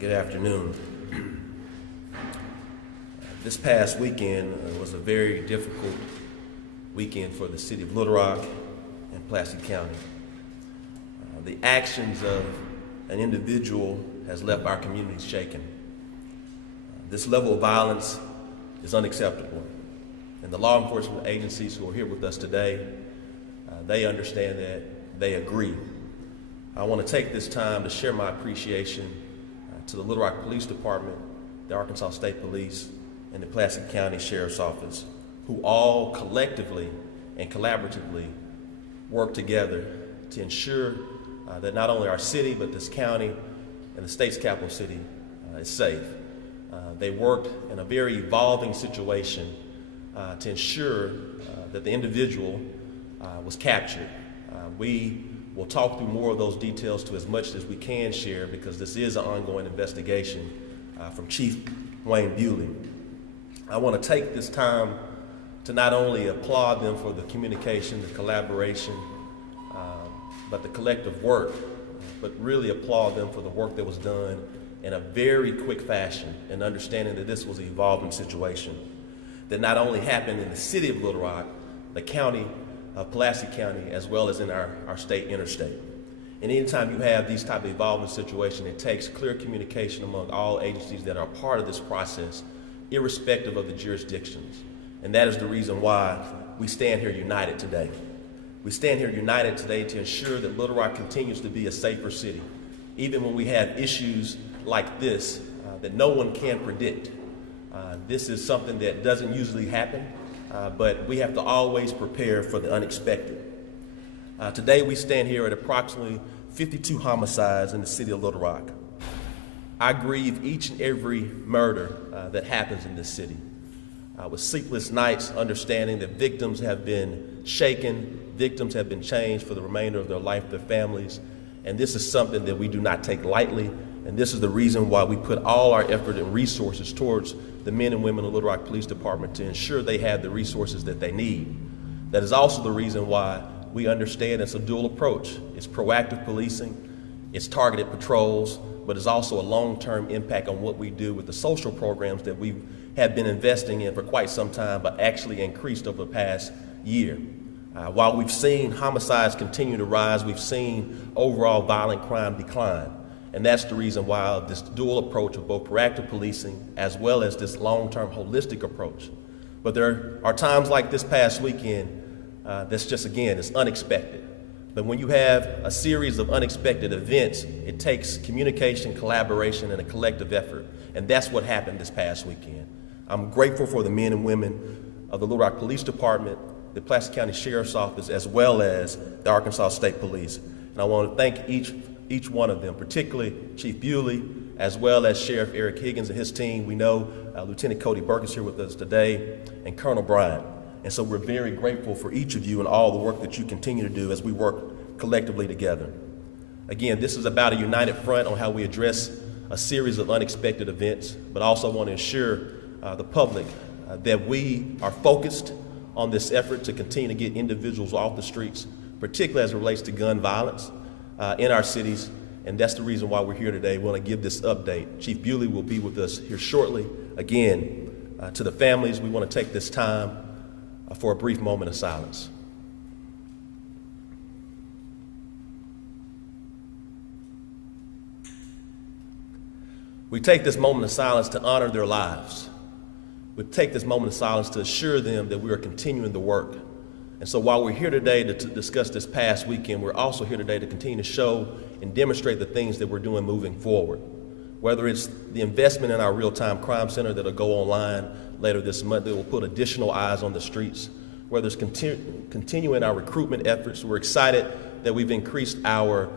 Good afternoon. This past weekend was a very difficult weekend for the city of Little Rock and Pulaski County. The actions of an individual has left our communities shaken. This level of violence is unacceptable. And the law enforcement agencies who are here with us today, they understand that, they agree. I want to take this time to share my appreciation to the Little Rock Police Department, the Arkansas State Police, and the Pulaski County Sheriff's Office, who all collectively and collaboratively work together to ensure that not only our city, but this county and the state's capital city is safe. They worked in a very evolving situation to ensure that the individual was captured. We will talk through more of those details to as much as we can share, because this is an ongoing investigation from Chief Wayne Bewley. I want to take this time to not only applaud them for the communication, the collaboration, but the collective work, but really applaud them for the work that was done in a very quick fashion, and understanding that this was an evolving situation that not only happened in the city of Little Rock, the county of Pulaski County, as well as in our state interstate. And anytime you have these type of evolving situations, it takes clear communication among all agencies that are part of this process, irrespective of the jurisdictions. And that is the reason why we stand here united today. We stand here united today to ensure that Little Rock continues to be a safer city, even when we have issues like this that no one can predict. This is something that doesn't usually happen, but we have to always prepare for the unexpected. Today we stand here at approximately 52 homicides in the city of Little Rock. I grieve each and every murder that happens in this city. With sleepless nights, understanding that victims have been shaken, victims have been changed for the remainder of their life, their families, and this is something that we do not take lightly, and this is the reason why we put all our effort and resources towards the men and women of Little Rock Police Department to ensure they have the resources that they need. That is also the reason why we understand it's a dual approach. It's proactive policing, it's targeted patrols, but it's also a long-term impact on what we do with the social programs that we have been investing in for quite some time, but actually increased over the past year. While we've seen homicides continue to rise, we've seen overall violent crime decline. And that's the reason why this dual approach of both proactive policing as well as this long-term holistic approach. But there are times like this past weekend that's just, again, it's unexpected. But when you have a series of unexpected events, it takes communication, collaboration, and a collective effort. And that's what happened this past weekend. I'm grateful for the men and women of the Little Rock Police Department, the Pulaski County Sheriff's Office, as well as the Arkansas State Police. And I want to thank each one of them, particularly Chief Bewley, as well as Sheriff Eric Higgins and his team. We know Lieutenant Cody Burke is here with us today, and Colonel Bryant. And so we're very grateful for each of you and all the work that you continue to do as we work collectively together. Again, this is about a united front on how we address a series of unexpected events, but also want to ensure the public that we are focused on this effort to continue to get individuals off the streets, particularly as it relates to gun violence in our cities, and that's the reason why we're here today. We want to give this update. Chief Bewley will be with us here shortly. Again, to the families, we want to take this time for a brief moment of silence. We take this moment of silence to honor their lives. We take this moment of silence to assure them that we are continuing the work. And so while we're here today to discuss this past weekend, we're also here today to continue to show and demonstrate the things that we're doing moving forward. Whether it's the investment in our real-time crime center that'll go online later this month that will put additional eyes on the streets, whether it's continuing our recruitment efforts. We're excited that we've increased our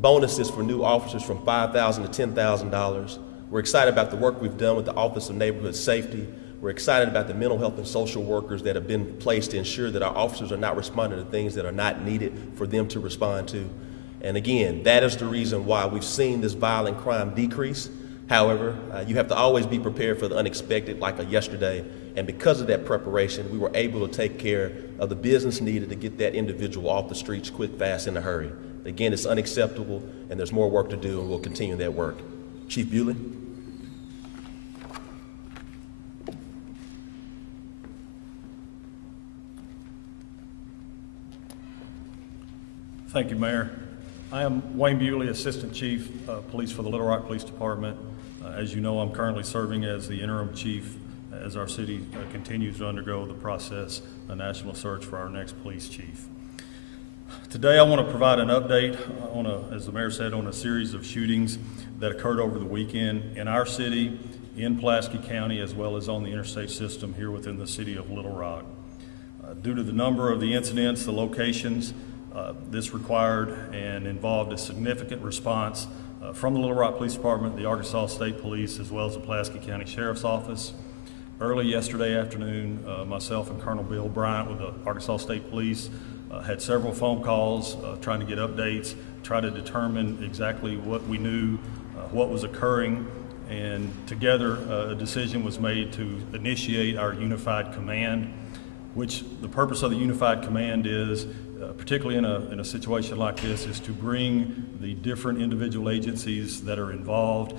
bonuses for new officers from $5,000 to $10,000. We're excited about the work we've done with the Office of Neighborhood Safety. We're excited about the mental health and social workers that have been placed to ensure that our officers are not responding to things that are not needed for them to respond to. And again, that is the reason why we've seen this violent crime decrease. However, you have to always be prepared for the unexpected, like yesterday. And because of that preparation, we were able to take care of the business needed to get that individual off the streets quick, fast, in a hurry. Again, it's unacceptable, and there's more work to do, and we'll continue that work. Chief Bewley. Thank you, Mayor. I am Wayne Bewley, Assistant Chief of Police for the Little Rock Police Department. As you know, I'm currently serving as the interim chief as our city continues to undergo the process, a national search for our next police chief. Today I want to provide an update on as the mayor said, on a series of shootings that occurred over the weekend in our city, in Pulaski County, as well as on the interstate system here within the city of Little Rock. Due to the number of the incidents, the locations, this required and involved a significant response from the Little Rock Police Department, the Arkansas State Police, as well as the Pulaski County Sheriff's Office. Early yesterday afternoon, myself and Colonel Bill Bryant with the Arkansas State Police had several phone calls trying to get updates, try to determine exactly what we knew, what was occurring, and together a decision was made to initiate our unified command, which the purpose of the unified command is, particularly in a situation like this, is to bring the different individual agencies that are involved,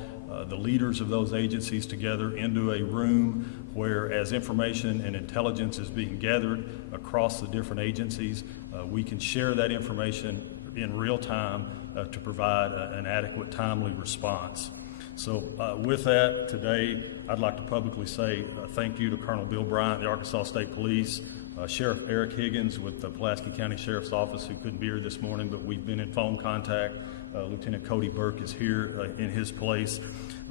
the leaders of those agencies together into a room where, as information and intelligence is being gathered across the different agencies, we can share that information in real time to provide an adequate, timely response. So with that, today I'd like to publicly say thank you to Colonel Bill Bryant, the Arkansas State Police, Sheriff Eric Higgins with the Pulaski County Sheriff's Office, who couldn't be here this morning, but we've been in phone contact. Lieutenant Cody Burke is here in his place.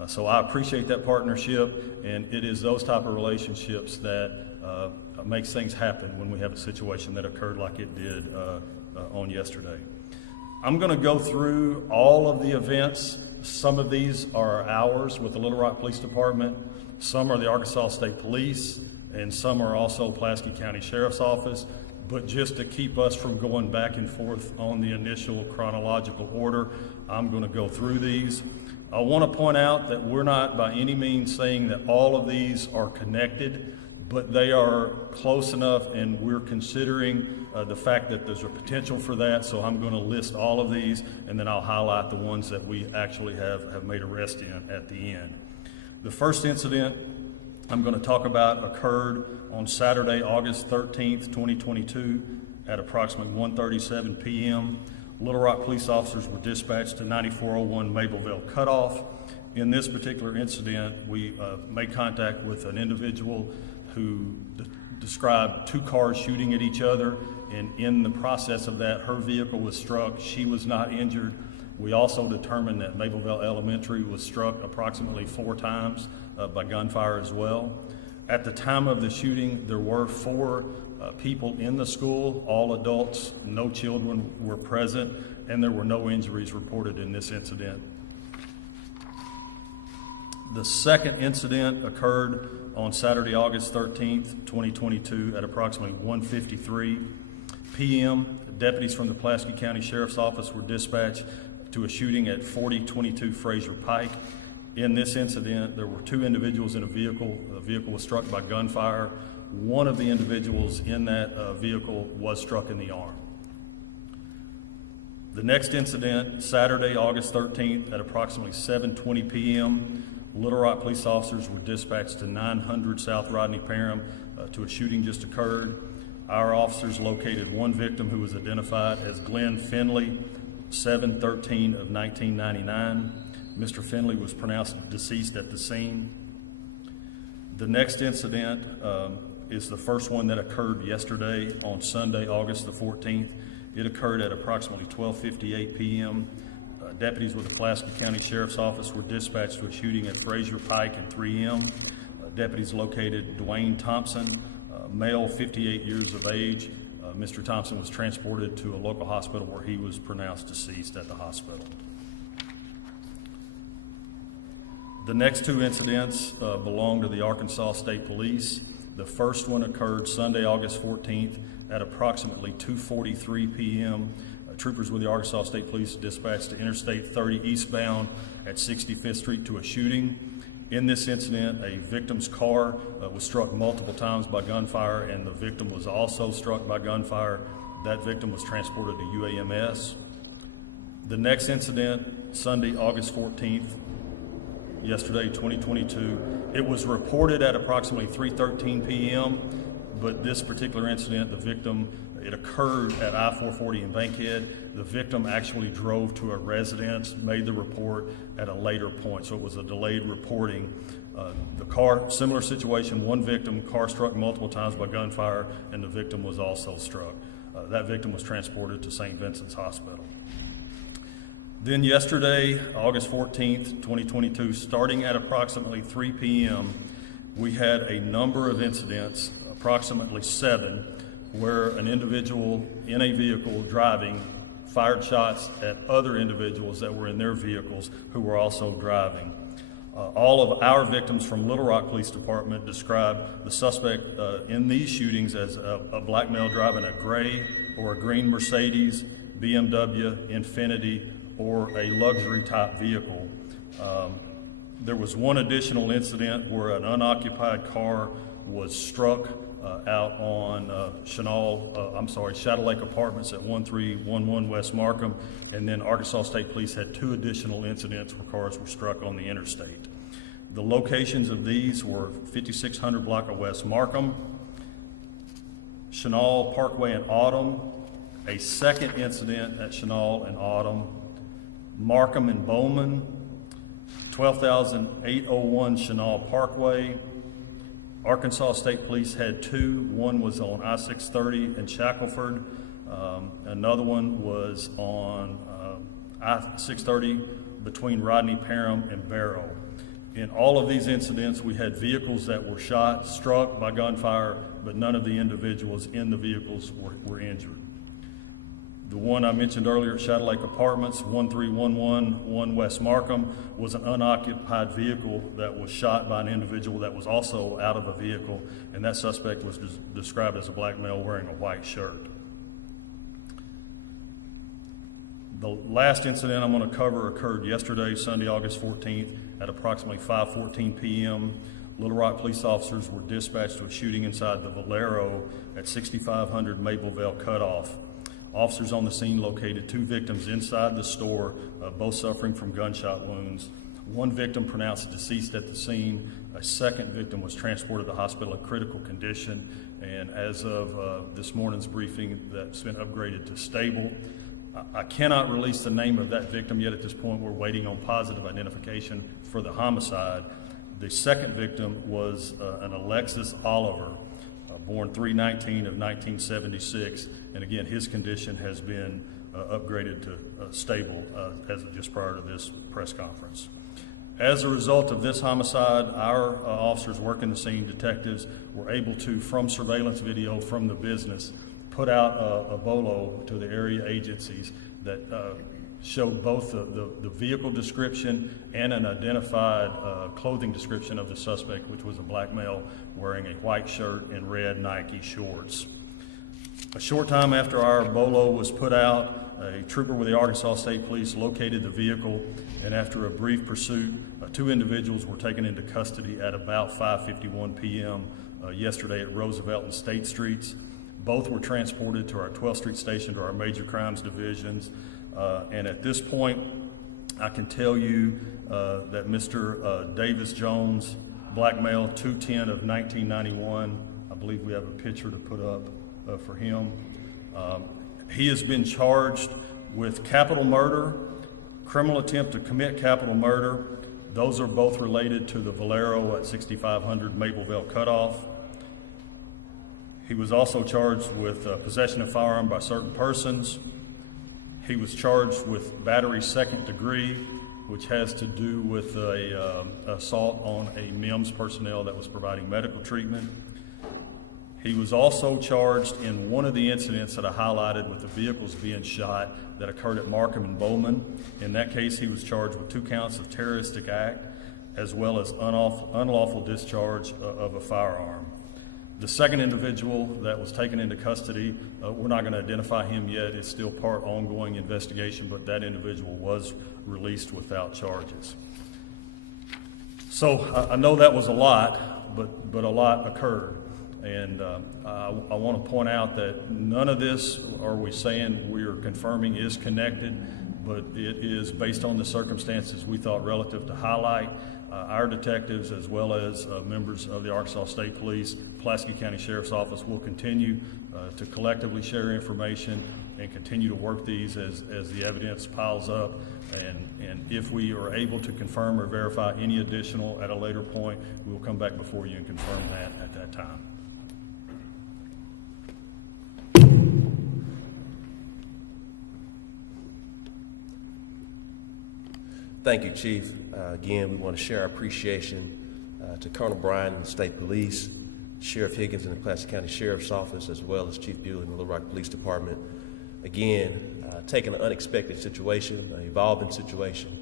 So I appreciate that partnership, and it is those type of relationships that makes things happen when we have a situation that occurred like it did on yesterday. I'm going to go through all of the events. Some of these are ours with the Little Rock Police Department, some are the Arkansas State Police, and some are also Pulaski County Sheriff's Office. But just to keep us from going back and forth on the initial chronological order, I'm going to go through these. I want to point out that we're not by any means saying that all of these are connected, but they are close enough, and we're considering the fact that there's a potential for that. So I'm going to list all of these, and then I'll highlight the ones that we actually have made arrests in at the end. The first incident I'm going to talk about occurred on Saturday, August 13th, 2022 at approximately 1:37 p.m. Little Rock police officers were dispatched to 9401 Mableville Cutoff. In this particular incident, we made contact with an individual who described two cars shooting at each other, and in the process of that, her vehicle was struck. She was not injured. We also determined that Mableville Elementary was struck approximately 4 times by gunfire as well. At the time of the shooting, there were 4 people in the school, all adults, no children were present, and there were no injuries reported in this incident. The second incident occurred on Saturday, August 13th, 2022 at approximately 1:53 p.m. Deputies from the Pulaski County Sheriff's Office were dispatched to a shooting at 4022 Fraser Pike. In this incident, there were 2 individuals in a vehicle. The vehicle was struck by gunfire. One of the individuals in that vehicle was struck in the arm. The next incident, Saturday, August 13th at approximately 7:20 p.m., Little Rock police officers were dispatched to 900 South Rodney Parham to a shooting just occurred. Our officers located one victim who was identified as Glenn Finley, 7/13 of 1999. Mr. Finley was pronounced deceased at the scene. The next incident is the first one that occurred yesterday on Sunday, August the 14th. It occurred at approximately 12:58 p.m. Deputies with the Pulaski County Sheriff's Office were dispatched to a shooting at Fraser Pike and 3M. Deputies located Dwayne Thompson, male, 58 years of age. Mr. Thompson was transported to a local hospital where he was pronounced deceased at the hospital. The next 2 incidents belong to the Arkansas State Police. The first one occurred Sunday, August 14th at approximately 2:43 p.m. Troopers with the Arkansas State Police dispatched to Interstate 30 eastbound at 65th Street to a shooting. In this incident, a victim's car was struck multiple times by gunfire, and the victim was also struck by gunfire. That victim was transported to UAMS. The next incident, Sunday, August 14th, yesterday, 2022. It was reported at approximately 3:13 p.m., but this particular incident, the victim, it occurred at I-440 in Bankhead. The victim actually drove to a residence, made the report at a later point, so it was a delayed reporting. The car, similar situation, one victim, car struck multiple times by gunfire, and the victim was also struck. That victim was transported to St. Vincent's Hospital. Then yesterday, August 14th, 2022, starting at approximately 3 p.m., we had a number of incidents, approximately 7, where an individual in a vehicle driving fired shots at other individuals that were in their vehicles who were also driving. All of our victims from Little Rock Police Department describe the suspect in these shootings as a black male driving a gray or a green Mercedes, BMW, Infiniti, or a luxury type vehicle. There was one additional incident where an unoccupied car was struck out on Shadow Lake Apartments at 1311 West Markham, and then Arkansas State Police had 2 additional incidents where cars were struck on the interstate. The locations of these were 5600 block of West Markham, Chenal Parkway in Autumn, a second incident at Chenal and Autumn, Markham and Bowman, 12,801 Chenal Parkway. Arkansas State Police had 2. One was on I-630 in Shackelford. Another one was on I-630 between Rodney Parham and Barrow. In all of these incidents, we had vehicles that were shot, struck by gunfire, but none of the individuals in the vehicles were injured. The one I mentioned earlier at Shadow Lake Apartments, 1311 West Markham, was an unoccupied vehicle that was shot by an individual that was also out of a vehicle, and that suspect was described as a black male wearing a white shirt. The last incident I'm going to cover occurred yesterday, Sunday, August 14th, at approximately 5:14 p.m. Little Rock police officers were dispatched to a shooting inside the Valero at 6500 Mapleville Cutoff. Officers on the scene located 2 victims inside the store, both suffering from gunshot wounds. One victim pronounced deceased at the scene. A second victim was transported to the hospital in critical condition, and as of this morning's briefing, that's been upgraded to stable. I cannot release the name of that victim yet at this point. We're waiting on positive identification for the homicide. The second victim was an Alexis Oliver, born 3/19 of 1976, and again, his condition has been upgraded to stable as of just prior to this press conference. As a result of this homicide, our officers working the scene, detectives, were able to, from surveillance video from the business, put out a bolo to the area agencies that showed both the vehicle description and an identified clothing description of the suspect, which was a black male wearing a white shirt and red Nike shorts. A short time after our bolo was put out, a trooper with the Arkansas State Police located the vehicle, and after a brief pursuit, 2 individuals were taken into custody at about 5:51 p.m. Yesterday at Roosevelt and State Streets. Both were transported to our 12th Street Station to our Major Crimes Divisions. And at this point, I can tell you that Mr. Davis Jones, black male, 210 of 1991, I believe we have a picture to put up for him. He has been charged with capital murder, criminal attempt to commit capital murder. Those are both related to the Valero at 6500 Mapleville Cutoff. He was also charged with possession of firearm by certain persons. He was charged with battery second degree, which has to do with a assault on a MIMS personnel that was providing medical treatment. He was also charged in one of the incidents that I highlighted with the vehicles being shot that occurred at Markham and Bowman. In that case, he was charged with 2 counts of terroristic act as well as unlawful discharge of a firearm. The second individual that was taken into custody, we're not going to identify him yet. It's still part ongoing investigation, but that individual was released without charges. So I know that was a lot, but a lot occurred. And I want to point out that none of this are we saying we are confirming is connected, but it is based on the circumstances we thought relative to highlight. Our detectives, as well as members of the Arkansas State Police, Pulaski County Sheriff's Office, will continue to collectively share information and continue to work these as the evidence piles up. And if we are able to confirm or verify any additional at a later point, we will come back before you and confirm that at that time. Thank you, Chief. Again, we want to share our appreciation to Colonel Bryan and the State Police, Sheriff Higgins in the Pulaski County Sheriff's Office, as well as Chief Bewley in the Little Rock Police Department. Again, taking an unexpected situation, an evolving situation,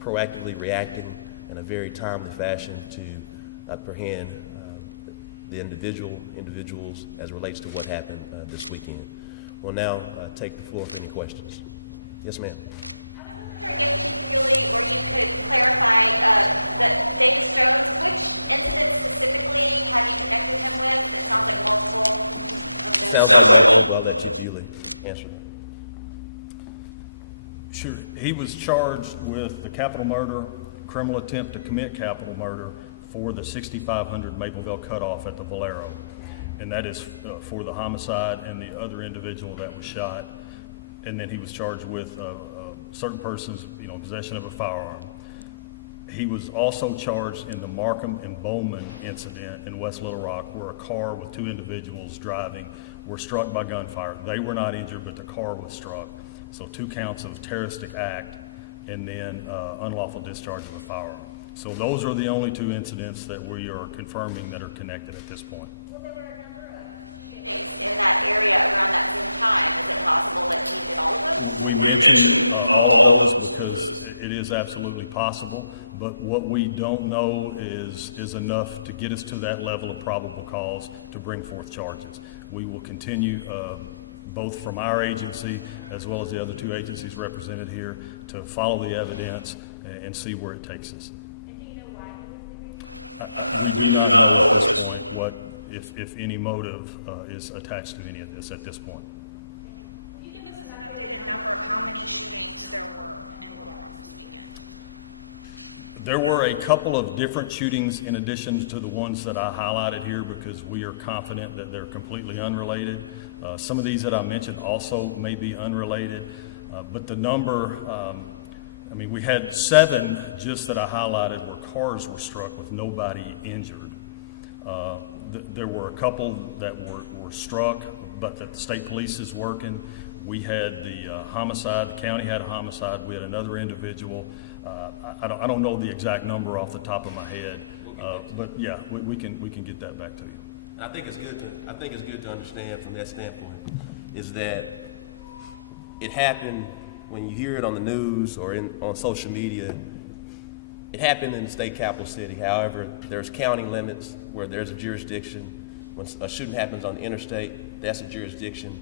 proactively reacting in a very timely fashion to apprehend the individuals as it relates to what happened this weekend. We'll now take the floor for any questions. Yes, ma'am. Sounds like multiple, but I'll let Chief Bewley answer that. Sure. He was charged with the capital murder, criminal attempt to commit capital murder for the 6500 Mapleville cutoff at the Valero. And that is for the homicide and the other individual that was shot. And then he was charged with certain persons, possession of a firearm. He was also charged in the Markham and Bowman incident in West Little Rock, where a car with two individuals driving were struck by gunfire. They were not injured, but the car was struck. So 2 counts of terroristic act and then unlawful discharge of a firearm. So those are the only 2 incidents that we are confirming that are connected at this point. Well, there were a number of shootings that happened. We mention all of those because it is absolutely possible, but what we don't know is enough to get us to that level of probable cause to bring forth charges. We will continue, both from our agency as well as the other 2 agencies represented here, to follow the evidence and see where it takes us. And do you know why he was doing? We do not know at this point what, if any motive is attached to any of this at this point. Can you give us an updated number of how many shootings there were in Little Rock this weekend? There were a couple of different shootings in addition to the ones that I highlighted here, because we are confident that they're completely unrelated. Some of these that I mentioned also may be unrelated, but the number, we had 7 just that I highlighted where cars were struck with nobody injured. There were a couple that were struck, but that the state police is working. We had the homicide, the county had a homicide, we had another individual. I don't know the exact number off the top of my head, but yeah, we can get that back to you. I think it's good to understand from that standpoint is that it happened when you hear it on the news or on social media. It happened in the state capital city. However, there's county limits where there's a jurisdiction. When a shooting happens on the interstate, that's a jurisdiction.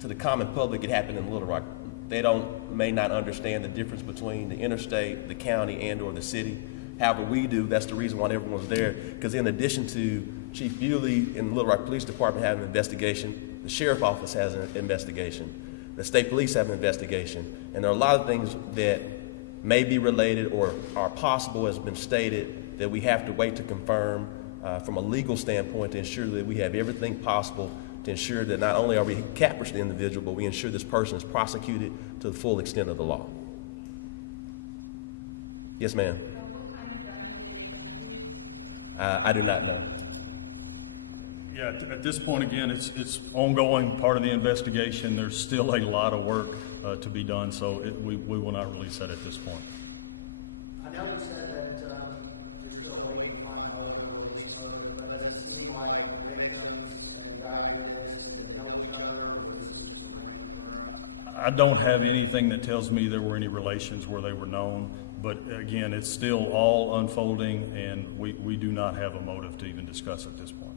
To the common public, it happened in Little Rock. They may not understand the difference between the interstate, the county, and or the city. However, we do. That's the reason why everyone's there. Because in addition to Chief Bewley in the Little Rock Police Department having an investigation, the Sheriff's Office has an investigation, the State Police have an investigation, and there are a lot of things that may be related or are possible, as has been stated, that we have to wait to confirm from a legal standpoint to ensure that we have everything possible to ensure that not only are we capturing the individual, but we ensure this person is prosecuted to the full extent of the law. Yes, ma'am. I do not know. Yeah, at this point, again, it's ongoing part of the investigation. There's still a lot of work to be done, so we will not release that at this point. I know you said that you're still waiting to find motive or release motive, but does it seem like the victims and the guy with us, do they know each other, or is this just a random girl? I don't have anything that tells me there were any relations where they were known, but again, it's still all unfolding, and we do not have a motive to even discuss at this point.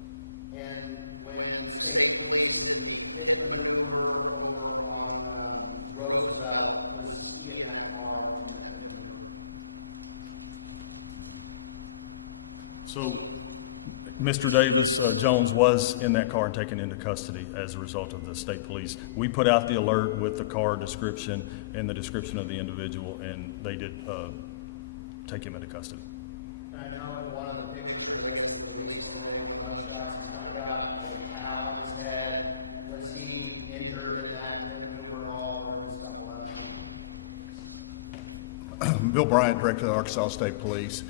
And when state police did the hit maneuver over on Roosevelt, was he in that car when that maneuver? So Mr. Davis Jones was in that car and taken into custody as a result of the state police. We put out the alert with the car description and the description of the individual, and they did take him into custody. I know in one of the pictures, I guess the police, one of the mug shots, he's kind of got a towel on his head. Was he injured in that maneuver at all, or was stuff like that? Bill Bryant, Director of the Arkansas State Police.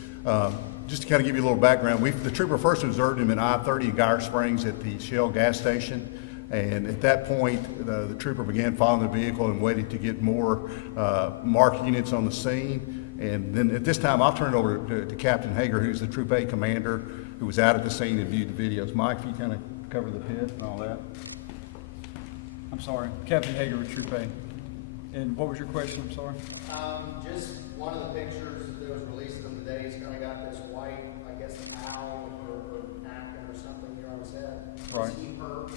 Just to kind of give you a little background, the trooper first observed him in I-30 in Geyer Springs at the Shell gas station. And at that point, the trooper began following the vehicle and waited to get more MARC units on the scene. And then at this time, I'll turn it over to Captain Hager, who's the Troop A commander, who was out at the scene and viewed the videos. Mike, if you kind of cover the pit and all that. I'm sorry, Captain Hager with Troop A. And what was your question? I'm sorry. Just one of the pictures that was released of him today, he's kind of got this white, I guess, towel or napkin or something here on his head. Right. Was he hurt in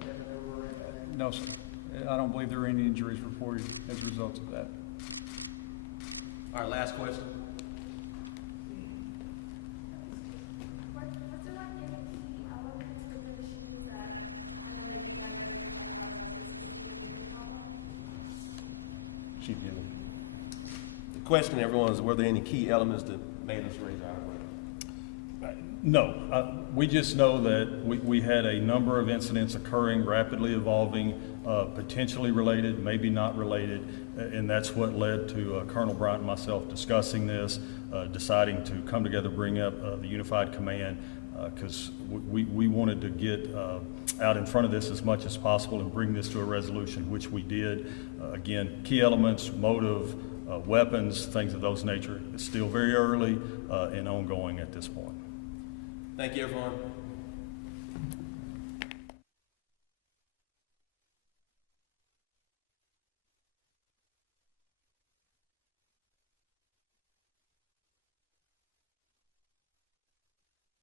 the maneuver or anything? No, sir. I don't believe there were any injuries reported as a result of that. All right, last question. Was there like any key elements within the shoes that kind of make you guys make your other process just to be able to help? Chief Gillum. The question, everyone, is were there any key elements that made us raise our eyebrows? No, we just know that we had a number of incidents occurring, rapidly evolving, potentially related, maybe not related, and that's what led to Colonel Bryant and myself discussing this, deciding to come together, bring up the Unified Command, because we wanted to get out in front of this as much as possible and bring this to a resolution, which we did. Again, key elements, motive, weapons, things of those nature. It's still very early and ongoing at this point. Thank you, everyone.